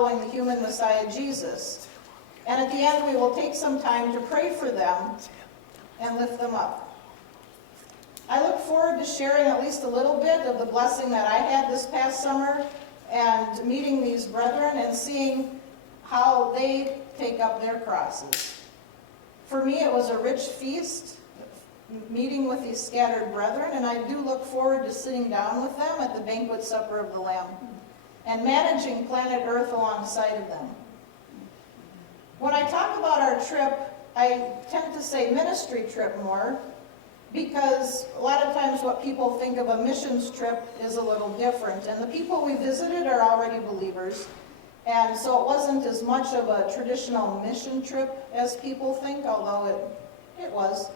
following the human Messiah Jesus. And at the end, we will take some time to pray for them and lift them up. I look forward to sharing at least a little bit of the blessing that I had this past summer and meeting these brethren and seeing how they take up their crosses. For me, it was a rich feast, meeting with these scattered brethren, and I do look forward to sitting down with them at the banquet supper of the Lamb and managing planet Earth alongside of them. When I talk about our trip, I tend to say ministry trip more, because a lot of times what people think of a missions trip is a little different. And the people we visited are already believers, and so it wasn't as much of a traditional mission trip as people think, although it was.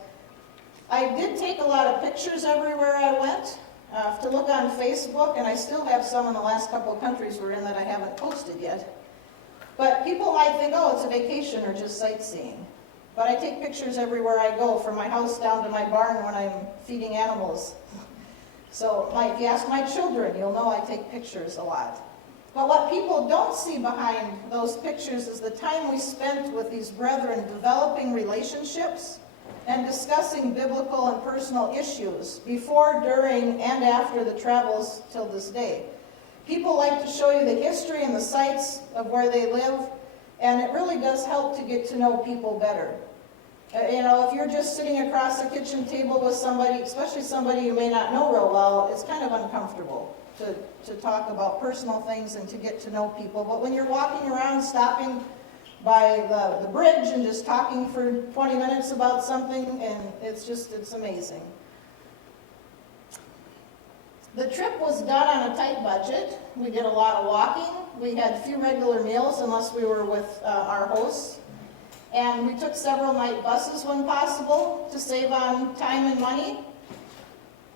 I did take a lot of pictures everywhere I went to look on Facebook, and I still have some in the last couple of countries we're in that I haven't posted yet. But people might think, oh, it's a vacation or just sightseeing. But I take pictures everywhere I go, from my house down to my barn when I'm feeding animals. So if you ask my children, you'll know I take pictures a lot. But what people don't see behind those pictures is the time we spent with these brethren developing relationships and discussing biblical and personal issues before, during, and after the travels till this day. People like to show you the history and the sites of where they live, and it really does help to get to know people better. If you're just sitting across the kitchen table with somebody, especially somebody you may not know real well, it's kind of uncomfortable to talk about personal things and to get to know people. But when you're walking around, stopping by the bridge and just talking for 20 minutes about something, and it's amazing. The trip was done on a tight budget. We did a lot of walking. We had few regular meals unless we were with our hosts. And we took several night buses when possible to save on time and money.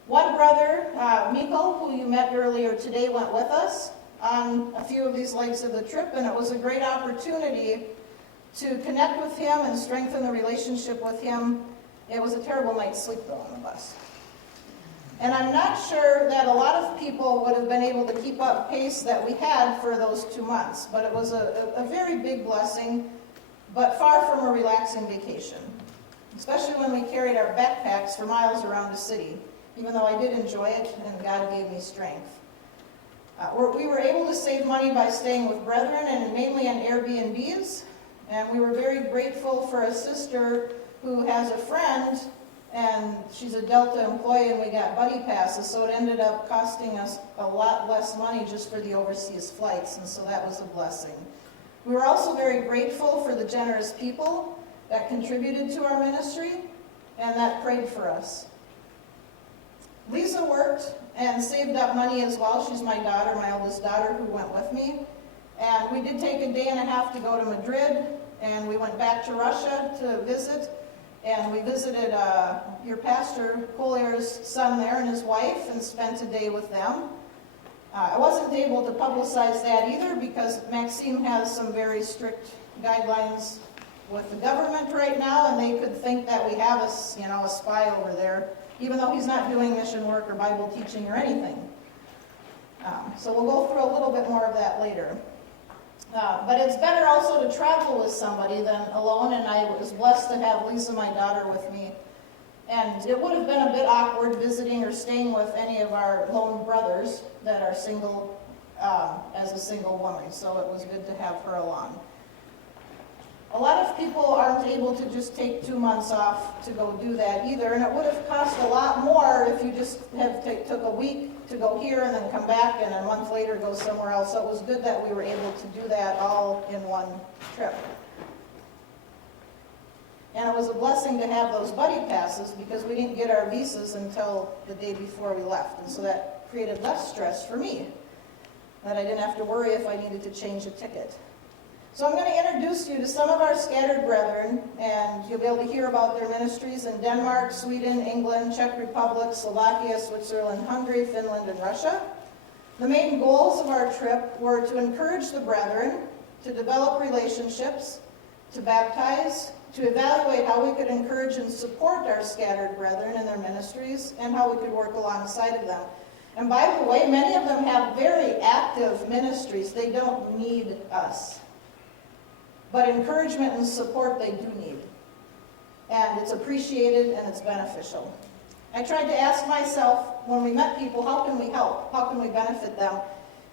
One brother, Miko, who you met earlier today, went with us on a few of these legs of the trip, and it was a great opportunity to connect with him and strengthen the relationship with him. It was a terrible night's sleep, though, on the bus. And I'm not sure that a lot of people would have been able to keep up pace that we had for those 2 months, but it was a very big blessing, but far from a relaxing vacation, especially when we carried our backpacks for miles around the city, even though I did enjoy it and God gave me strength. We were able to save money by staying with brethren and mainly on Airbnbs, and we were very grateful for a sister who has a friend, and she's a Delta employee, and we got buddy passes, so it ended up costing us a lot less money just for the overseas flights, and so that was a blessing. We were also very grateful for the generous people that contributed to our ministry and that prayed for us. Lisa worked and saved up money as well. She's my daughter, my oldest daughter, who went with me. And we did take a day and a half to go to Madrid, and we went back to Russia to visit. And we visited your pastor, Colier's son there and his wife, and spent a day with them. I wasn't able to publicize that either because Maxime has some very strict guidelines with the government right now, and they could think that we have a spy over there, even though he's not doing mission work or Bible teaching or anything. So we'll go through a little bit more of that later. But it's better also to travel with somebody than alone, and I was blessed to have Lisa, my daughter, with me. And it would have been a bit awkward visiting or staying with any of our lone brothers that are single as a single woman, so it was good to have her along. A lot of people aren't able to just take 2 months off to go do that either, and it would have cost a lot more if you just took a week to go here and then come back and a month later go somewhere else. So it was good that we were able to do that all in one trip. And it was a blessing to have those buddy passes because we didn't get our visas until the day before we left, and so that created less stress for me, that I didn't have to worry if I needed to change a ticket. So I'm going to introduce you to some of our scattered brethren, and you'll be able to hear about their ministries in Denmark, Sweden, England, Czech Republic, Slovakia, Switzerland, Hungary, Finland, and Russia. The main goals of our trip were to encourage the brethren, to develop relationships, to baptize, to evaluate how we could encourage and support our scattered brethren in their ministries, and how we could work alongside of them. And by the way, many of them have very active ministries. They don't need us. But encouragement and support they do need. And it's appreciated and it's beneficial. I tried to ask myself, when we met people, how can we help? How can we benefit them?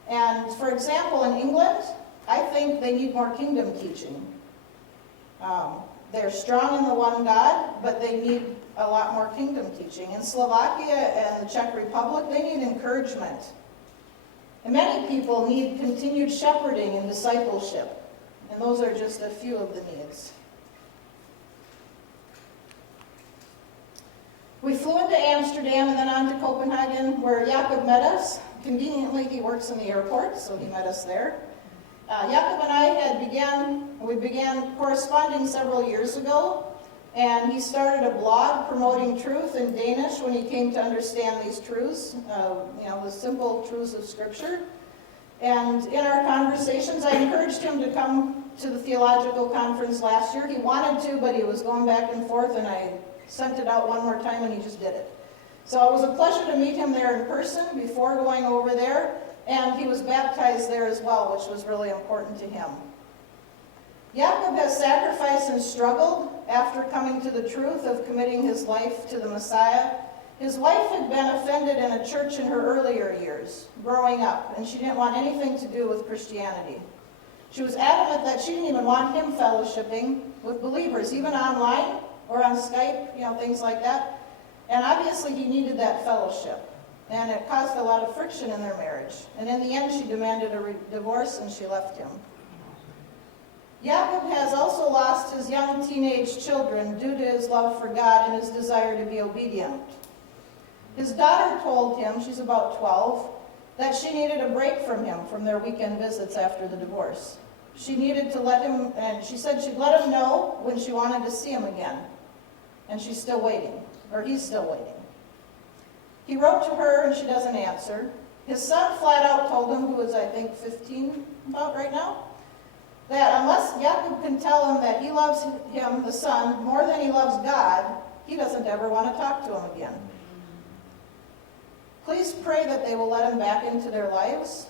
And for example, in England, I think they need more kingdom teaching. They're strong in the one God, but they need a lot more kingdom teaching. In Slovakia and the Czech Republic, they need encouragement. And many people need continued shepherding and discipleship. And those are just a few of the needs. We flew into Amsterdam and then on to Copenhagen, where Jacob met us. Conveniently, he works in the airport, so he met us there. Jacob and I began corresponding several years ago, and he started a blog promoting truth in Danish when he came to understand these truths, the simple truths of Scripture. And in our conversations, I encouraged him to come to the theological conference last year. He wanted to, but he was going back and forth, and I sent it out one more time, and he just did it. So it was a pleasure to meet him there in person before going over there, and he was baptized there as well, which was really important to him. Jacob has sacrificed and struggled after coming to the truth of committing his life to the Messiah. His wife had been offended in a church in her earlier years, growing up, and she didn't want anything to do with Christianity. She was adamant that she didn't even want him fellowshipping with believers, even online or on Skype, things like that. And obviously he needed that fellowship. And it caused a lot of friction in their marriage. And in the end, she demanded a divorce and she left him. Jacob has also lost his young teenage children due to his love for God and his desire to be obedient. His daughter told him, she's about 12, that she needed a break from him from their weekend visits after the divorce. She needed to let him, and she said she'd let him know when she wanted to see him again. And she's still waiting, or he's still waiting. He wrote to her and she doesn't answer. His son flat out told him, who is I think 15 about right now, that unless Jacob can tell him that he loves him, the son, more than he loves God, he doesn't ever want to talk to him again. Please pray that they will let him back into their lives.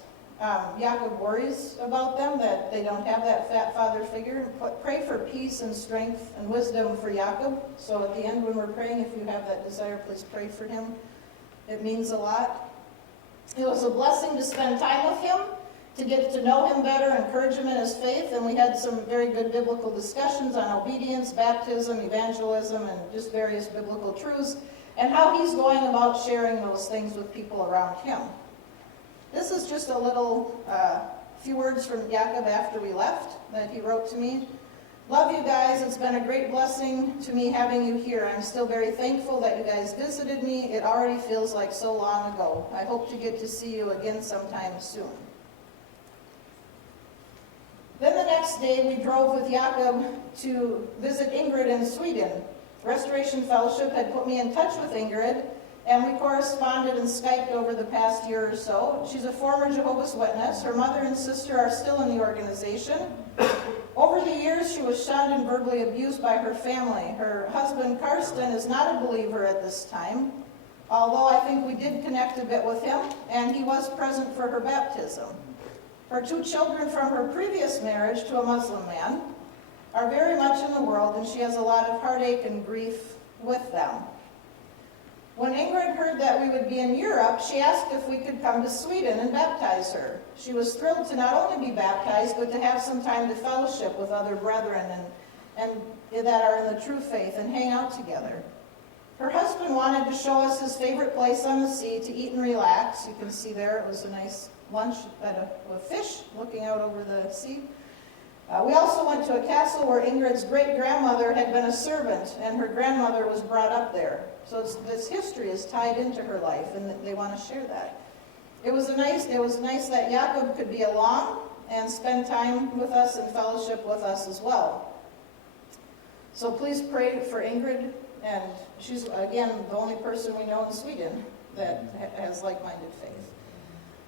Jacob worries about them, that they don't have that fat father figure. Pray for peace and strength and wisdom for Jacob. So at the end when we're praying, if you have that desire, please pray for him. It means a lot. It was a blessing to spend time with him, to get to know him better, encourage him in his faith, and we had some very good biblical discussions on obedience, baptism, evangelism, and just various biblical truths, and how he's going about sharing those things with people around him. This is just a little few words from Jacob after we left that he wrote to me. Love you guys. It's been a great blessing to me having you here. I'm still very thankful that you guys visited me. It already feels like so long ago. I hope to get to see you again sometime soon. Then the next day we drove with Jacob to visit Ingrid in Sweden. Restoration Fellowship had put me in touch with Ingrid, and we corresponded and Skyped over the past year or so. She's a former Jehovah's Witness. Her mother and sister are still in the organization. Over the years, she was shunned and verbally abused by her family. Her husband, Karsten, is not a believer at this time, although I think we did connect a bit with him, and he was present for her baptism. Her 2 children from her previous marriage to a Muslim man are very much in the world, and she has a lot of heartache and grief with them. When Ingrid heard that we would be in Europe, she asked if we could come to Sweden and baptize her. She was thrilled to not only be baptized, but to have some time to fellowship with other brethren and that are in the true faith and hang out together. Her husband wanted to show us his favorite place on the sea to eat and relax. You can see there it was a nice lunch at a fish looking out over the sea. We also went to a castle where Ingrid's great-grandmother had been a servant, and her grandmother was brought up there. So this history is tied into her life, and they want to share that. It was nice that Jacob could be along and spend time with us and fellowship with us as well. So please pray for Ingrid, and she's, again, the only person we know in Sweden that has like-minded faith.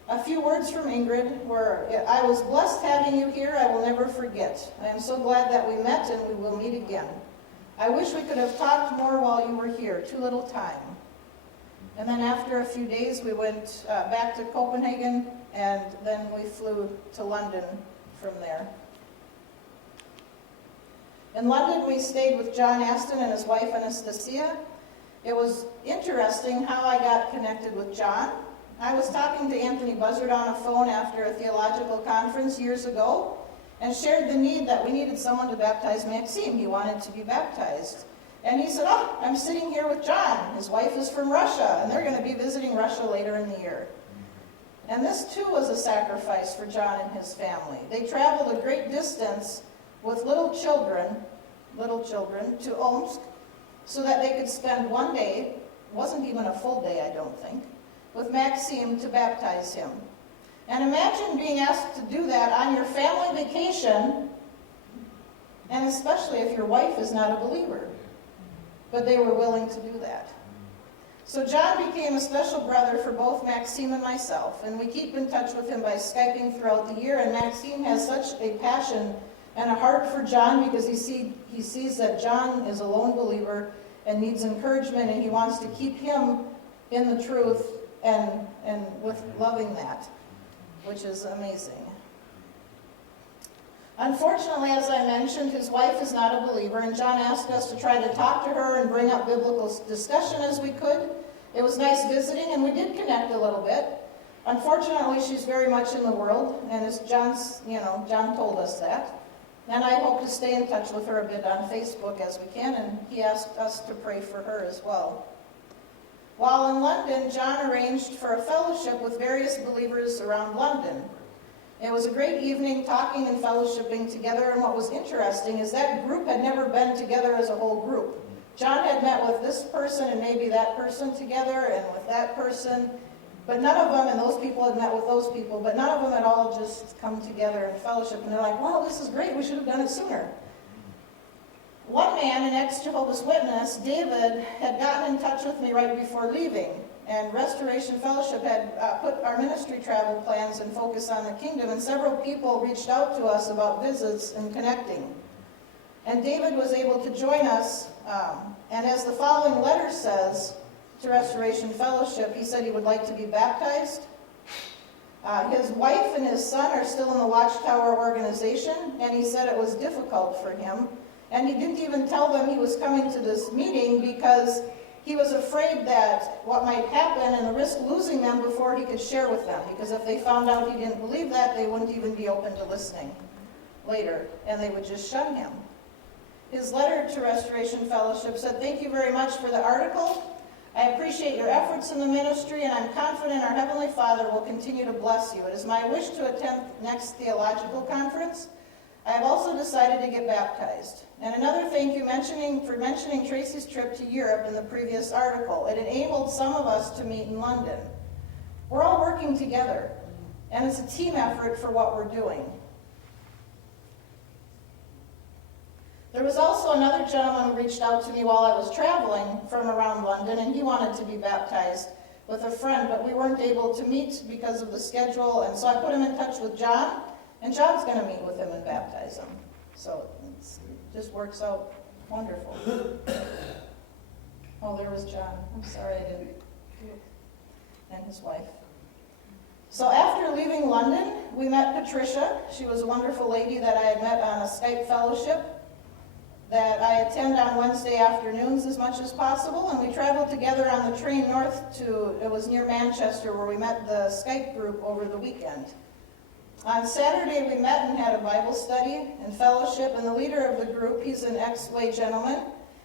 A few words from Ingrid were, I was blessed having you here. I will never forget. I am so glad that we met and we will meet again. I wish we could have talked more while you were here. Too little time. And then after a few days, we went back to Copenhagen, and then we flew to London from there. In London, we stayed with John Aston and his wife Anastasia. It was interesting how I got connected with John. I was talking to Anthony Buzzard on a phone after a theological conference years ago and shared the need that we needed someone to baptize Maxime. He wanted to be baptized. And he said, oh, I'm sitting here with John. His wife is from Russia, and they're going to be visiting Russia later in the year. And this, too, was a sacrifice for John and his family. They traveled a great distance with little children, to Omsk, so that they could spend one day, wasn't even a full day, I don't think, with Maxime to baptize him. And imagine being asked to do that on your family vacation, and especially if your wife is not a believer. But they were willing to do that. So John became a special brother for both Maxime and myself, and we keep in touch with him by Skyping throughout the year, and Maxime has such a passion and a heart for John because he sees that John is a lone believer and needs encouragement, and he wants to keep him in the truth and with loving that, which is amazing. Unfortunately, as I mentioned, his wife is not a believer, and John asked us to try to talk to her and bring up biblical discussion as we could. It was nice visiting, and we did connect a little bit. Unfortunately, she's very much in the world, and as John told us that. And I hope to stay in touch with her a bit on Facebook as we can, and he asked us to pray for her as well. While in London, John arranged for a fellowship with various believers around London. It was a great evening talking and fellowshipping together, and what was interesting is that group had never been together as a whole group. John had met with this person and maybe that person together and with that person, but none of them, and those people had met with those people, but none of them had all just come together and fellowship, and they're like, wow, this is great, we should have done it sooner. One man, an ex-Jehovah's Witness, David, had gotten in touch with me right before leaving, and Restoration Fellowship had put our ministry travel plans and focus on the kingdom, and several people reached out to us about visits and connecting. And David was able to join us, and as the following letter says to Restoration Fellowship, he said he would like to be baptized. His wife and his son are still in the Watchtower organization, and he said it was difficult for him. And he didn't even tell them he was coming to this meeting because he was afraid that what might happen and the risk losing them before he could share with them. Because if they found out he didn't believe that, they wouldn't even be open to listening later, and they would just shun him. His letter to Restoration Fellowship said, thank you very much for the article. I appreciate your efforts in the ministry, and I'm confident our Heavenly Father will continue to bless you. It is my wish to attend next theological conference. I have also decided to get baptized. And another thank you for mentioning Tracy's trip to Europe in the previous article. It enabled some of us to meet in London. We're all working together, and it's a team effort for what we're doing. There was also another gentleman who reached out to me while I was traveling from around London, and he wanted to be baptized with a friend, but we weren't able to meet because of the schedule, and so I put him in touch with John, and John's going to meet with him and baptize him. So it just works out wonderful. Oh, there was John. I'm sorry I didn't do it. And his wife. So after leaving London, we met Patricia. She was a wonderful lady that I had met on a Skype fellowship that I attend on Wednesday afternoons as much as possible, and we traveled together on the train north to, it was near Manchester, where we met the Skype group over the weekend. On Saturday, we met and had a Bible study and fellowship, and the leader of the group, he's an ex-way gentleman.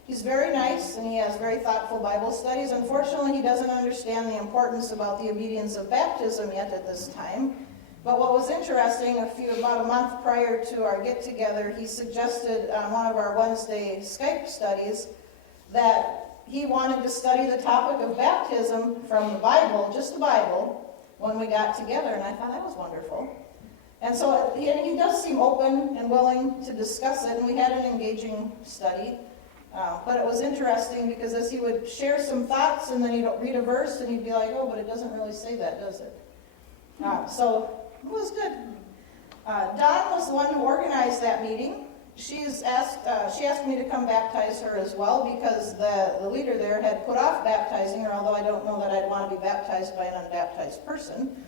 He's very nice, and he has very thoughtful Bible studies. Unfortunately, he doesn't understand the importance about the obedience of baptism yet at this time. But what was interesting, about a month prior to our get-together, he suggested on one of our Wednesday Skype studies that he wanted to study the topic of baptism from the Bible, just the Bible, when we got together, and I thought that was wonderful. And so he does seem open and willing to discuss it, and we had an engaging study. But it was interesting because as he would share some thoughts, and then he'd read a verse, and he'd be like, oh, but it doesn't really say that, does it? So it was good. Don was the one who organized that meeting, she asked me to come baptize her as well because the leader there had put off baptizing her, although I don't know that I'd want to be baptized by an unbaptized person.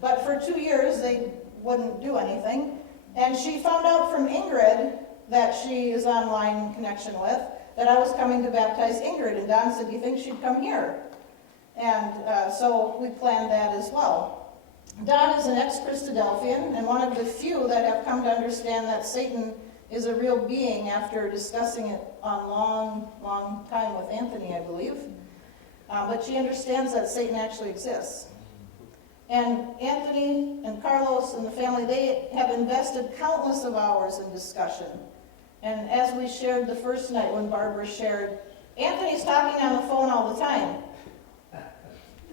But for 2 years, they wouldn't do anything. And she found out from Ingrid, that she is online connection with, that I was coming to baptize Ingrid. And Don said, do you think she'd come here? And so we planned that as well. Don is an ex-Christadelphian and one of the few that have come to understand that Satan is a real being after discussing it on long time with Anthony, I believe. But she understands that Satan actually exists. And Anthony and Carlos and the family, they have invested countless of hours in discussion. And as we shared the first night when Barbara shared, Anthony's talking on the phone all the time.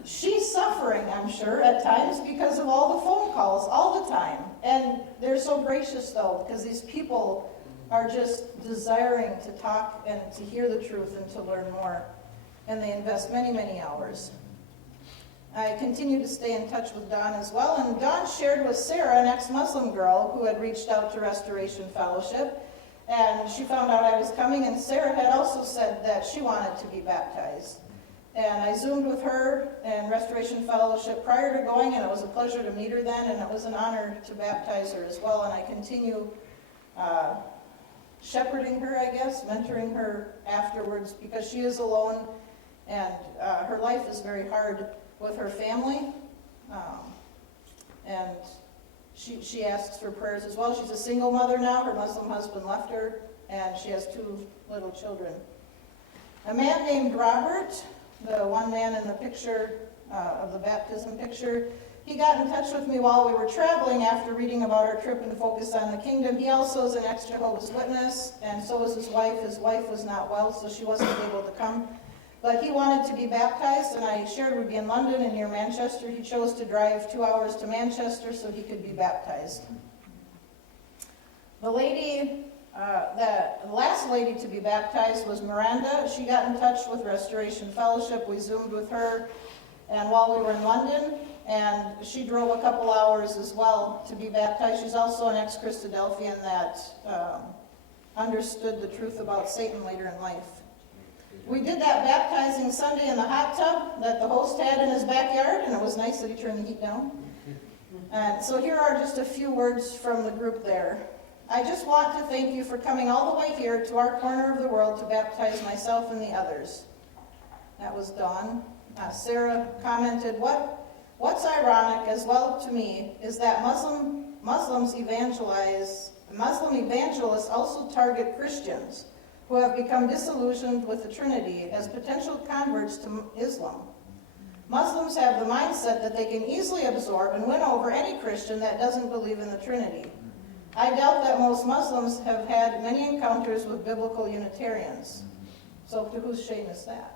She's suffering, I'm sure, at times because of all the phone calls all the time. And they're so gracious, though, because these people are just desiring to talk and to hear the truth and to learn more. And they invest many, many hours. I continue to stay in touch with Dawn as well. And Dawn shared with Sarah, an ex-Muslim girl who had reached out to Restoration Fellowship. And she found out I was coming, and Sarah had also said that she wanted to be baptized. And I Zoomed with her and Restoration Fellowship prior to going, and it was a pleasure to meet her then, and it was an honor to baptize her as well. And I continue shepherding her, I guess, mentoring her afterwards, because she is alone, and her life is very hard with her family. And she asks for prayers as well. She's a single mother now. Her Muslim husband left her, and she has 2 little children. A man named Robert, the one man in the picture, of the baptism picture, he got in touch with me while we were traveling after reading about our trip and Focus on the Kingdom. He also is an ex-Jehovah's Witness, and so was his wife. His wife was not well, so she wasn't able to come. But he wanted to be baptized, and I shared we'd be in London and near Manchester. He chose to drive 2 hours to Manchester so he could be baptized. The last lady to be baptized was Miranda. She got in touch with Restoration Fellowship. We Zoomed with her, and while we were in London, and she drove a couple hours as well to be baptized. She's also an ex-Christadelphian that understood the truth about Satan later in life. We did that baptizing Sunday in the hot tub that the host had in his backyard, and it was nice that he turned the heat down. And so here are just a few words from the group there. I just want to thank you for coming all the way here to our corner of the world to baptize myself and the others. That was Dawn. Sarah commented, what's ironic as well to me is that Muslim evangelists also target Christians who have become disillusioned with the Trinity as potential converts to Islam. Muslims have the mindset that they can easily absorb and win over any Christian that doesn't believe in the Trinity. I doubt that most Muslims have had many encounters with biblical Unitarians. So to whose shame is that?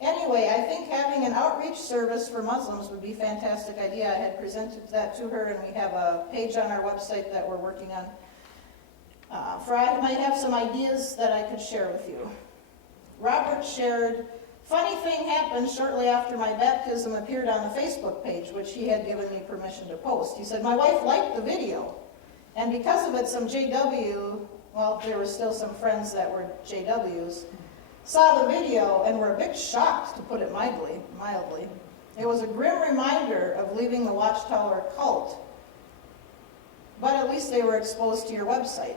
Anyway, I think having an outreach service for Muslims would be a fantastic idea. I had presented that to her, and we have a page on our website that we're working on. I might have some ideas that I could share with you. Robert shared, funny thing happened shortly after my baptism appeared on the Facebook page, which he had given me permission to post. He said, my wife liked the video, and because of it, some JW, well, there were still some friends that were JWs, saw the video and were a bit shocked, to put it mildly. It was a grim reminder of leaving the Watchtower cult, but at least they were exposed to your website.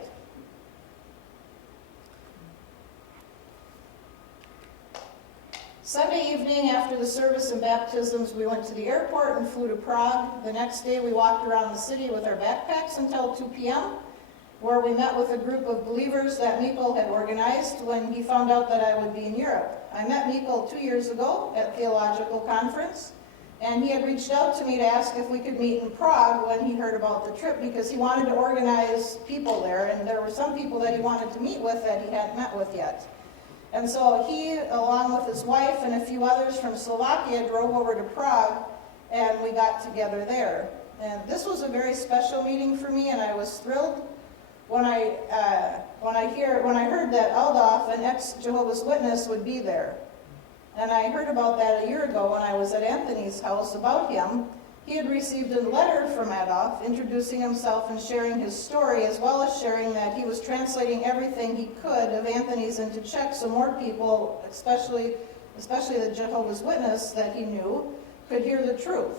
Sunday evening, after the service and baptisms, we went to the airport and flew to Prague. The next day, we walked around the city with our backpacks until 2 p.m., where we met with a group of believers that Mikkel had organized when he found out that I would be in Europe. I met Mikkel 2 years ago at Theological Conference, and he had reached out to me to ask if we could meet in Prague when he heard about the trip, because he wanted to organize people there, and there were some people that he wanted to meet with that he hadn't met with yet. And so he, along with his wife and a few others from Slovakia, drove over to Prague, and we got together there. And this was a very special meeting for me, and I was thrilled when I heard that Aldolf, an ex-Jehovah's Witness, would be there. And I heard about that a year ago when I was at Anthony's house about him, He had received a letter from Adolf introducing himself and sharing his story, as well as sharing that he was translating everything he could of Anthony's into Czech so more people, especially the Jehovah's Witness that he knew, could hear the truth.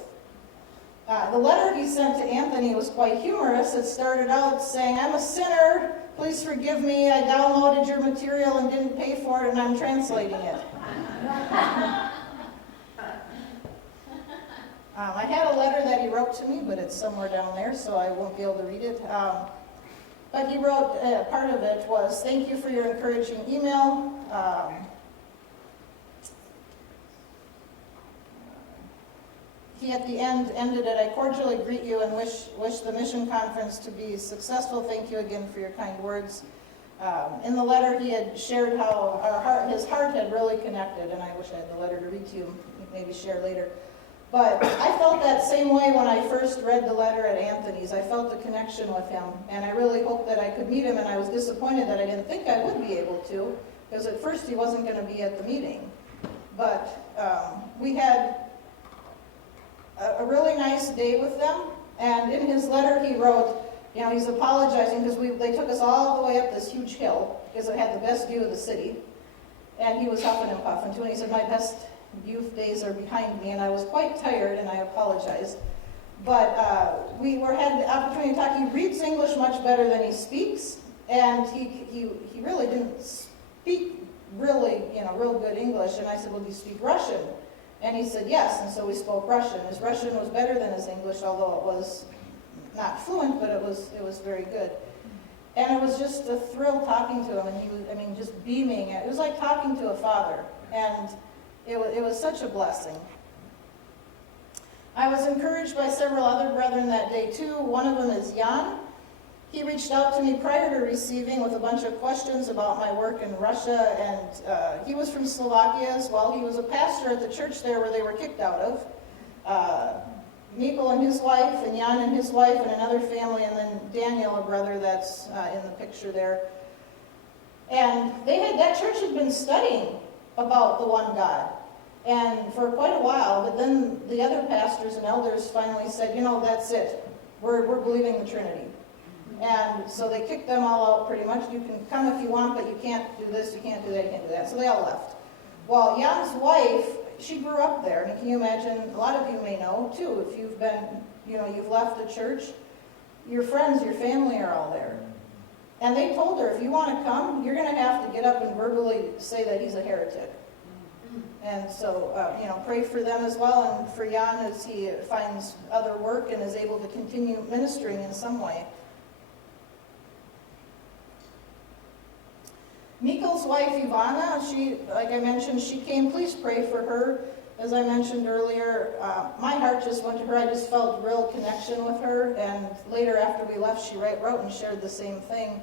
The letter he sent to Anthony was quite humorous. It started out saying, "I'm a sinner, please forgive me, I downloaded your material and didn't pay for it and I'm translating it." I had a letter that he wrote to me, but it's somewhere down there, so I won't be able to read it. But he wrote, part of it was, "Thank you for your encouraging email. He at the end ended it, "I cordially greet you and wish the mission conference to be successful. Thank you again for your kind words." In the letter he had shared how his heart had really connected, and I wish I had the letter to read to you, maybe share later. But I felt that same way when I first read the letter at Anthony's. I felt a connection with him, and I really hoped that I could meet him, and I was disappointed that I didn't think I would be able to, because at first he wasn't going to be at the meeting. But we had a really nice day with them, and in his letter he wrote, he's apologizing because they took us all the way up this huge hill because it had the best view of the city, and he was huffing and puffing too, and he said, "My best youth days are behind me," and I was quite tired, and I apologized. But we had the opportunity to talk. He reads English much better than he speaks, and he really didn't speak really, real good English, and I said, "Well, do you speak Russian?" And he said, "Yes," and so we spoke Russian. His Russian was better than his English, although it was not fluent, but it was very good. And it was just a thrill talking to him, and he was, just beaming. It was like talking to a father, and it was such a blessing. I was encouraged by several other brethren that day too. One of them is Jan. He reached out to me prior to receiving with a bunch of questions about my work in Russia, and he was from Slovakia as well. He was a pastor at the church there where they were kicked out of. Mikkel and his wife, and Jan and his wife, and another family, and then Daniel, a brother that's in the picture there. And that church had been studying about the one God, and for quite a while, but then the other pastors and elders finally said, "That's it. We're believing the Trinity." And so they kicked them all out pretty much. "You can come if you want, but you can't do this, you can't do that, you can't do that." So they all left. Well, Jan's wife, she grew up there. I mean, can you imagine? A lot of you may know, too, if you've been, you've left the church, your friends, your family are all there. And they told her, "If you want to come, you're going to have to get up and verbally say that he's a heretic." And so, pray for them as well, and for Jan as he finds other work and is able to continue ministering in some way. Mikkel's wife, Ivana, like I mentioned, she came. Please pray for her. As I mentioned earlier, my heart just went to her. I just felt a real connection with her. And later after we left, she wrote and shared the same thing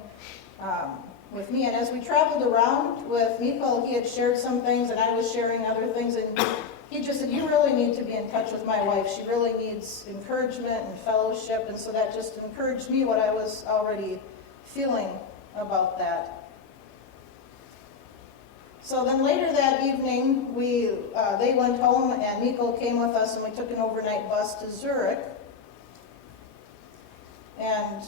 with me. And as we traveled around with Mikkel, he had shared some things and I was sharing other things. And he just said, "You really need to be in touch with my wife. She really needs encouragement and fellowship." And so that just encouraged me what I was already feeling about that. So then later that evening, they went home and Mikkel came with us and we took an overnight bus to Zurich. And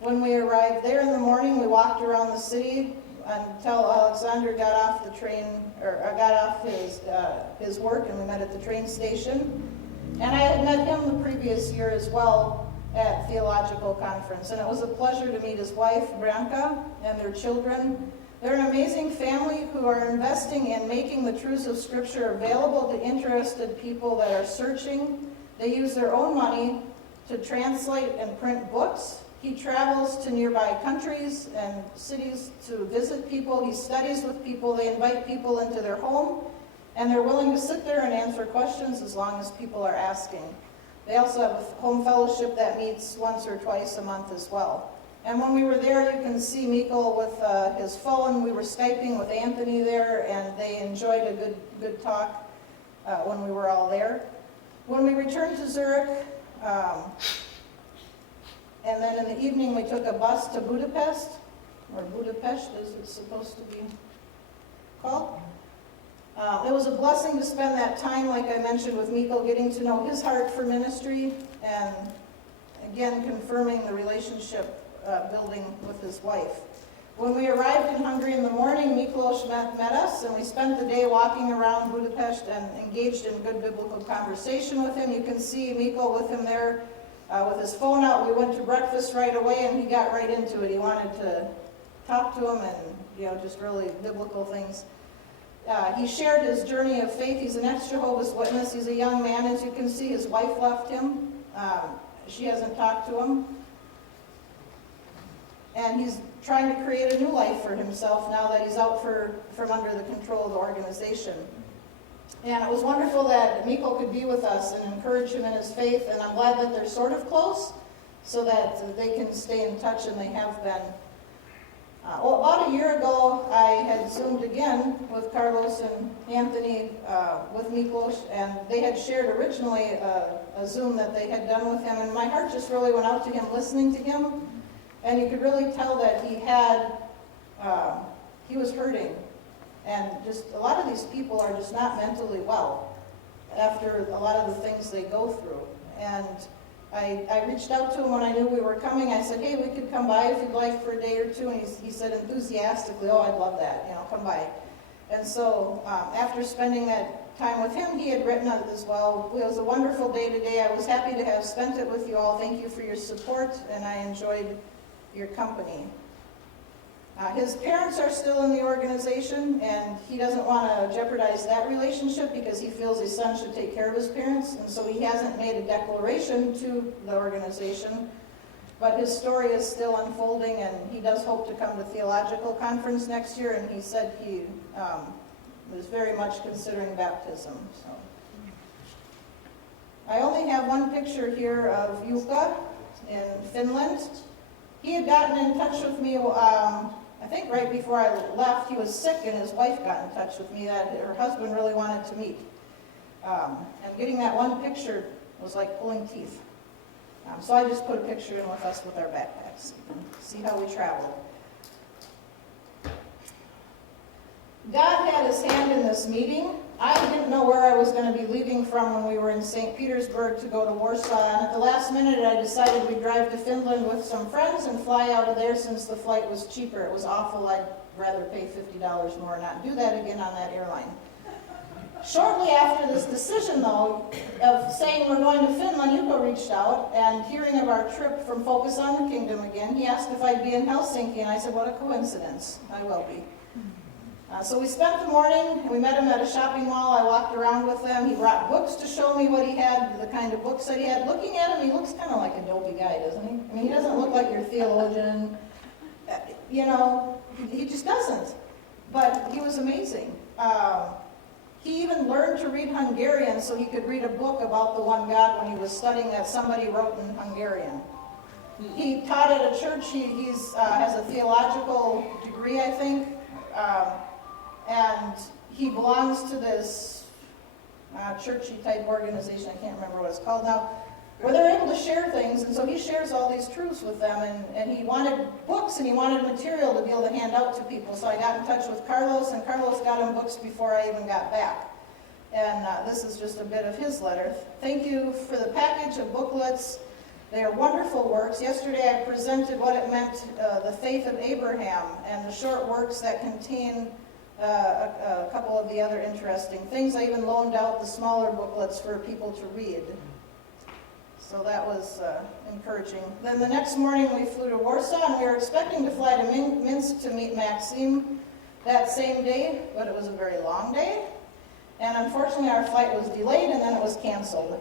when we arrived there in the morning, we walked around the city until Alexander got off the train, or got off his work, and we met at the train station. And I had met him the previous year as well at Theological Conference. And it was a pleasure to meet his wife, Branka, and their children. They're an amazing family who are investing in making the truths of Scripture available to interested people that are searching. They use their own money to translate and print books. He travels to nearby countries and cities to visit people. He studies with people. They invite people into their home, and they're willing to sit there and answer questions as long as people are asking. They also have a home fellowship that meets once or twice a month as well. And when we were there, you can see Mikkel with his phone. We were Skyping with Anthony there, and they enjoyed a good talk when we were all there. When we returned to Zurich, and then in the evening we took a bus to Budapest, or Budapest as it's supposed to be called. It was a blessing to spend that time, like I mentioned, with Miko, getting to know his heart for ministry, and again, confirming the relationship building with his wife. When we arrived in Hungary in the morning, Miklos met us, and we spent the day walking around Budapest and engaged in good biblical conversation with him. You can see Miko with him there with his phone out. We went to breakfast right away, and he got right into it. He wanted to talk to him and, just really biblical things. He shared his journey of faith. He's an ex-Jehovah's Witness. He's a young man. As you can see, his wife left him. She hasn't talked to him. And he's trying to create a new life for himself now that he's out from under the control of the organization. And it was wonderful that Miko could be with us and encourage him in his faith, and I'm glad that they're sort of close so that they can stay in touch, and they have been. About a year ago, I had Zoomed again with Carlos and Anthony with Miklos, and they had shared originally a Zoom that they had done with him, and my heart just really went out to him listening to him, and you could really tell that he was hurting, and just a lot of these people are just not mentally well after a lot of the things they go through. And I reached out to him when I knew we were coming. I said, hey, we could come by if you'd like for a day or two. And he said enthusiastically, oh, I'd love that, come by. And so after spending that time with him, he had written it as well. It was a wonderful day today. I was happy to have spent it with you all. Thank you for your support, and I enjoyed your company. His parents are still in the organization, and he doesn't want to jeopardize that relationship because he feels his son should take care of his parents, and so he hasn't made a declaration to the organization. But his story is still unfolding, and he does hope to come to theological conference next year, and he said he was very much considering baptism. So I only have one picture here of Jukka in Finland. He had gotten in touch with me, I think right before I left. He was sick, and his wife got in touch with me that her husband really wanted to meet. And getting that one picture was like pulling teeth. So I just put a picture in with us with our backpacks. See how we traveled. God had his hand in this meeting. I didn't know where I was going to be leaving from when we were in St. Petersburg to go to Warsaw, and at the last minute I decided we'd drive to Finland with some friends and fly out of there since the flight was cheaper. It was awful. I'd rather pay $50 more and not do that again on that airline. Shortly after this decision, though, of saying we're going to Finland, Yuko reached out, and hearing of our trip from Focus on the Kingdom again, he asked if I'd be in Helsinki, and I said, what a coincidence. I will be. So we spent the morning, and we met him at a shopping mall. I walked around with him. He brought books to show me what he had, the kind of books that he had. Looking at him, he looks kind of like a dopey guy, doesn't he? I mean, he doesn't look like your theologian. He just doesn't. But he was amazing. He even learned to read Hungarian so he could read a book about the one God when he was studying that somebody wrote in Hungarian. He taught at a church. He has a theological degree, I think. And he belongs to this churchy type organization, I can't remember what it's called now, where they're able to share things, and so he shares all these truths with them, and he wanted books and he wanted material to be able to hand out to people. So I got in touch with Carlos, and Carlos got him books before I even got back. And this is just a bit of his letter. Thank you for the package of booklets. They are wonderful works. Yesterday I presented what it meant, the faith of Abraham, and the short works that contain a couple of the other interesting things. I even loaned out the smaller booklets for people to read. So that was encouraging. Then the next morning we flew to Warsaw, and we were expecting to fly to Minsk to meet Maxime that same day, but it was a very long day. And unfortunately our flight was delayed, and then it was canceled.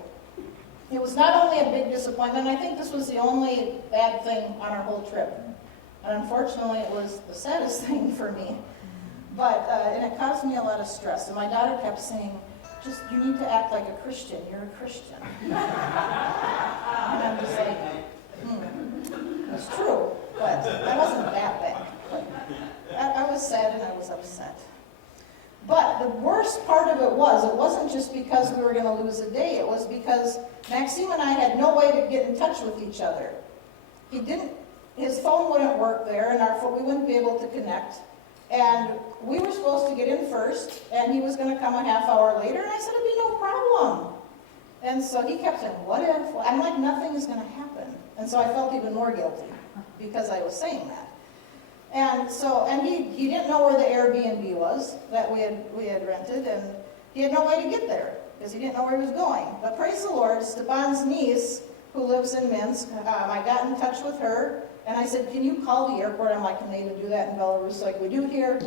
It was not only a big disappointment, I think this was the only bad thing on our whole trip. And unfortunately it was the saddest thing for me. But, and it caused me a lot of stress. And my daughter kept saying, you need to act like a Christian. You're a Christian. And I'm just like, it's true, but I wasn't that bad. I was sad and I was upset. But the worst part of it wasn't just because we were going to lose a day. It was because Maxime and I had no way to get in touch with each other. His phone wouldn't work there, and we wouldn't be able to connect. And we were supposed to get in first, and he was going to come a half hour later, and I said, it'd be no problem. And so he kept saying, what if? I'm like, nothing is going to happen. And so I felt even more guilty because I was saying that. And he didn't know where the Airbnb was that we had rented, and he had no way to get there because he didn't know where he was going. But praise the Lord, Stefan's niece, who lives in Minsk, I got in touch with her, and I said, can you call the airport? I'm like, can they even do that in Belarus like we do here?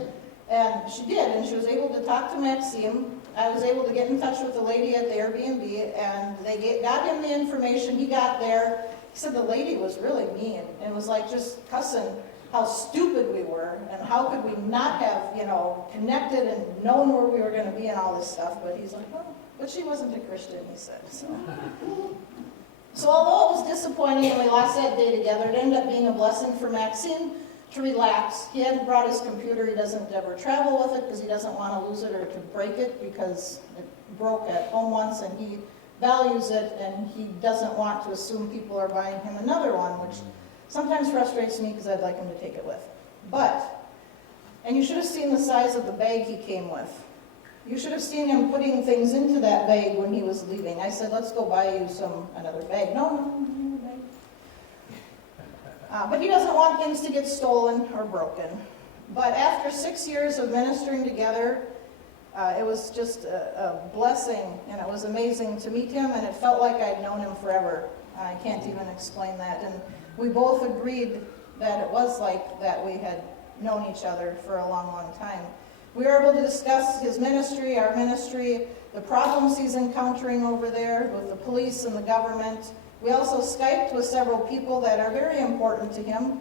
And she did, and she was able to talk to Maxim. I was able to get in touch with the lady at the Airbnb, and they got him the information. He got there. He said the lady was really mean and was like just cussing how stupid we were and how could we not have, connected and known where we were going to be and all this stuff. But he's like, well, but she wasn't a Christian, he said. So although it was disappointing and we lost that day together, it ended up being a blessing for Maxime to relax. He hadn't brought his computer. He doesn't ever travel with it because he doesn't want to lose it or to break it because it broke at home once, and he values it, and he doesn't want to assume people are buying him another one, which sometimes frustrates me because I'd like him to take it with. And you should have seen the size of the bag he came with. You should have seen him putting things into that bag when he was leaving. I said, let's go buy you another bag. No, bag. But he doesn't want things to get stolen or broken. But after 6 years of ministering together, it was just a blessing, and it was amazing to meet him, and it felt like I'd known him forever. I can't even explain that. And we both agreed that it was like that we had known each other for a long, long time. We were able to discuss his ministry, our ministry, the problems he's encountering over there with the police and the government. We also Skyped with several people that are very important to him,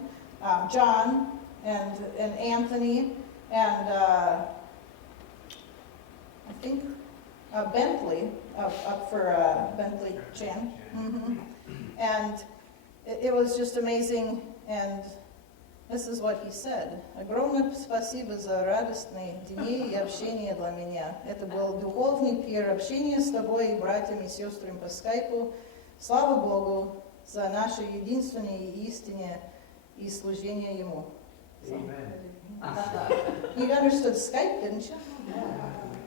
John and Anthony, and I think Bentley, up for Bentley Chan. Mm-hmm. And it was just amazing, and this is what he said. Огромное спасибо за радостные дни и общение для меня. Это был духовный пир, общение с тобой и братьями и сестрами по скайпу. Слава Богу за наше единственное и истинное и служение Ему. You understood Skype, didn't you?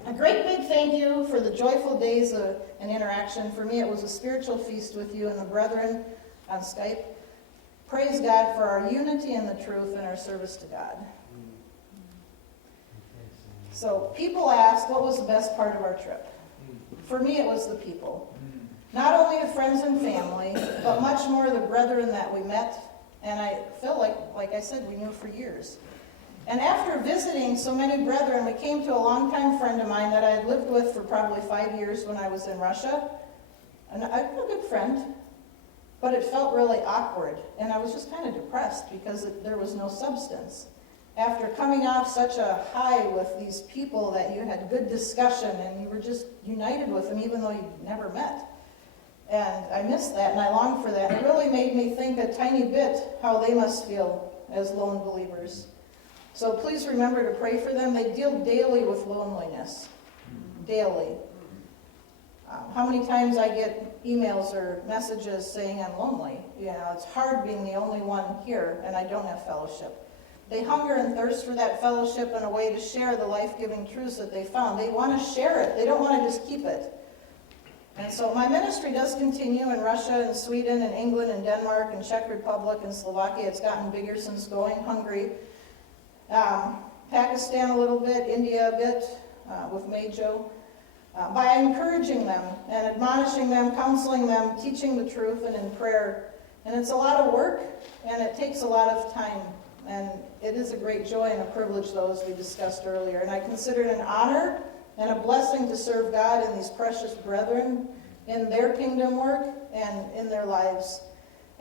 A great big thank you for the joyful days and interaction. For me, it was a spiritual feast with you and the brethren on Skype. Praise God for our unity in the truth and our service to God. So people ask, what was the best part of our trip? For me, it was the people. Not only the friends and family, but much more the brethren that we met. And I feel like I said, we knew for years. And after visiting so many brethren, we came to a longtime friend of mine that I had lived with for probably 5 years when I was in Russia. And a good friend, but it felt really awkward. And I was just kind of depressed because there was no substance. After coming off such a high with these people that you had good discussion and you were just united with them even though you'd never met. And I missed that and I longed for that. It really made me think a tiny bit how they must feel as lone believers. So please remember to pray for them. They deal daily with loneliness. Daily. How many times I get emails or messages saying I'm lonely. It's hard being the only one here and I don't have fellowship. They hunger and thirst for that fellowship and a way to share the life-giving truths that they found. They want to share it. They don't want to just keep it. And so my ministry does continue in Russia and Sweden and England and Denmark and Czech Republic and Slovakia. It's gotten bigger since going. Hungary. Pakistan a little bit, India a bit, with Majo. By encouraging them and admonishing them, counseling them, teaching the truth and in prayer. And it's a lot of work and it takes a lot of time. And it is a great joy and a privilege, though, as we discussed earlier. And I consider it an honor and a blessing to serve God and these precious brethren in their kingdom work and in their lives.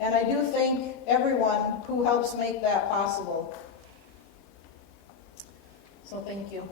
And I do thank everyone who helps make that possible. So thank you.